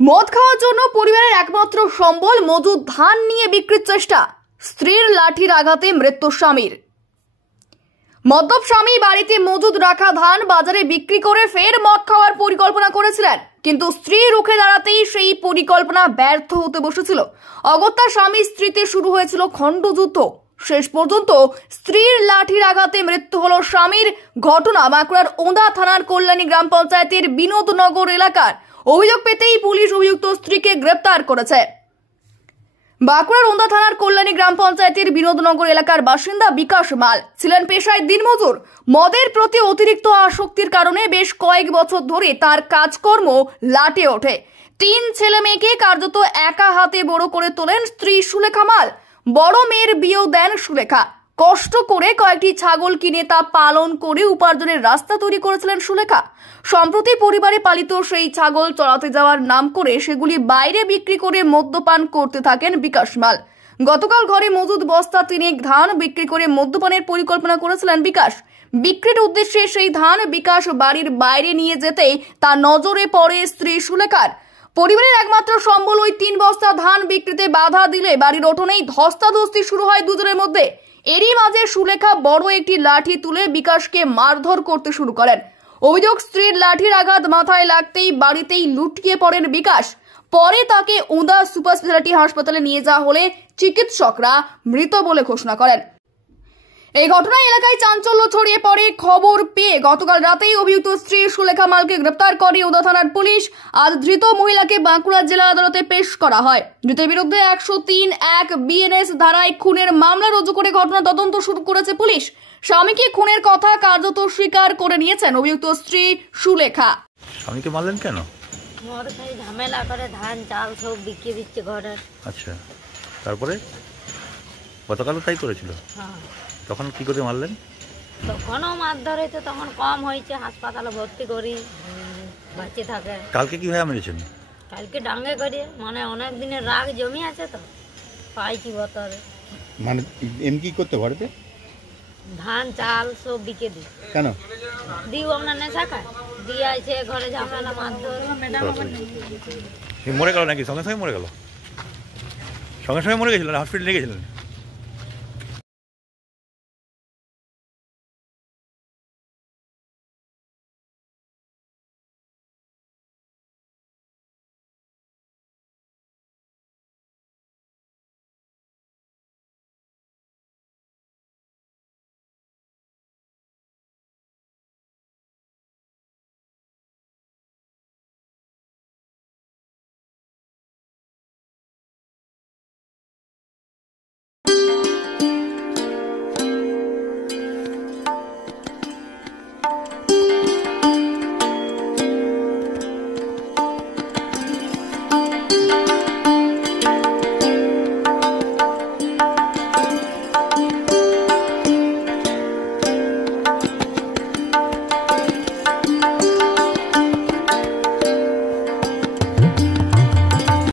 মদ খাওয়ার জন্য পরিবারের একমাত্র সম্বল মজুদ ধান নিয়ে বিক্রির চেষ্টা, স্ত্রীর লাঠির আঘাতে মৃত্যু স্বামীর। মদ্যপ স্বামী বাড়িতে মজুদ রাখা ধান বাজারে বিক্রি করে ফের মদ খাওয়ার পরিকল্পনা করেছিলেন, কিন্তু স্ত্রী রুখে দাঁড়াতেই সেই পরিকল্পনা ব্যর্থ হতে বসেছিল। অগত্যা স্বামী স্ত্রীতে শুরু হয়েছিল খণ্ডযুদ্ধ। শেষ পর্যন্ত স্ত্রীর লাঠির আঘাতে মৃত্যু হলো স্বামীর। ঘটনা বাঁকুড়ার ওঁদা থানার কল্যাণী গ্রাম পঞ্চায়েতের বিনোদনগর এলাকার। অভিযোগ পেতেই পুলিশ অভিযুক্ত স্ত্রীকে গ্রেপ্তার করেছে। বাঁকুড়ার ওঁদা থানার কল্যাণী গ্রাম পঞ্চায়েতের বিনোদনগর এলাকার বাসিন্দা বিকাশ মাল ছিলেন পেশায় দিনমজুর। মদের প্রতি অতিরিক্ত আসক্তির কারণে বেশ কয়েক বছর ধরে তার কাজকর্ম লাটে ওঠে। 3 ছেলে মেয়েকে কার্যত একা হাতে বড় করে তোলেন স্ত্রী সুলেখা মাল। বড় মেয়ের বিয়েও দেন সুলেখা। কষ্ট করে কয়েকটি ছাগল কিনে তা পালন করে উপার্জনের রাস্তা তৈরি করেছিলেন সুলেখা। সম্প্রতি পরিবারে পালিত সেই ছাগল চড়াতে যাওয়ার নাম করে সেগুলি বাইরে বিক্রি করে মদ্যপান করতে থাকেন বিকাশ মাল। গতকাল ঘরে মজুদ বস্তা 3 ধান বিক্রি করে মদ্যপানের পরিকল্পনা করেছিলেন বিকাশ। বিক্রির উদ্দেশ্যে সেই ধান বিকাশ বাড়ির বাইরে নিয়ে যেতেই তা নজরে পড়ে স্ত্রী সুলেখার। পরিবারের একমাত্র সম্বল ওই 3 বস্তা ধান বিক্রিতে বাধা দিলে বাড়ির উঠোনেই ধস্তাধস্তি শুরু হয় দুজনের মধ্যে। এরই মাঝে সুলেখা বড় একটি লাঠি তুলে বিকাশকে মারধর করতে শুরু করেন। অভিযোগ, স্ত্রীর লাঠির আঘাত মাথায় লাগতেই বাড়িতেই লুটিয়ে পড়েন বিকাশ। পরে তাকে ওঁদা সুপার স্পেশালিটি হাসপাতালে নিয়ে যাওয়া হলে চিকিৎসকরা মৃত বলে ঘোষণা করেন। এই ঘটনায় এলাকায় চাঞ্চল্য ছড়িয়ে পড়ে। খবর পেয়ে গতকাল রাতেই অভিযুক্ত স্ত্রী সুলেখা মালকে গ্রেপ্তার করে ওঁদা থানার পুলিশ। আজ ধৃত মহিলাকে বাঁকুড়া জেলা আদালতে পেশ করা হয়। ধৃতের বিরুদ্ধে 103(1) বিএনএস ধারায় খুনের মামলা রুজু করে ঘটনা তদন্ত শুরু করেছে পুলিশ। স্বামীকে খুনের কথা কার্যত স্বীকার করে নিয়েছেন অভিযুক্ত স্ত্রী সুলেখা। স্বামীকে মারলেন কেন? মদ খাই ঝামেলা করে ধান চাল সব বিক্রি দিচ্ছে ঘরে। আচ্ছা, তারপরে গতকালও তাই করেছিল? হ্যাঁ। তখন কি করে মারলেন? তখনও মারধর হয়েছে, তখন কম হয়েছে, হাসপাতালে ভর্তি করি, বাঁচে থাকে। কালকে কিভাবে মেরেছেন? কালকে ডাঙ্গে করে, মানে অনেক দিনের রাগ জমি আছে তো পাইছি বতরে। মানে এমনি কি করতে পারবে? ধান চাল সব বিকে দিই। কেন দিও আমরা নেশা খাই দিয়ে আছে ঘরে ঝামেলা মারধর। মরে গেল নাকি? সঙ্গে সঙ্গে মরে গেল? সঙ্গে সঙ্গে মরে গেছিলেন? হসপিটালে নিয়ে গেছিলেন?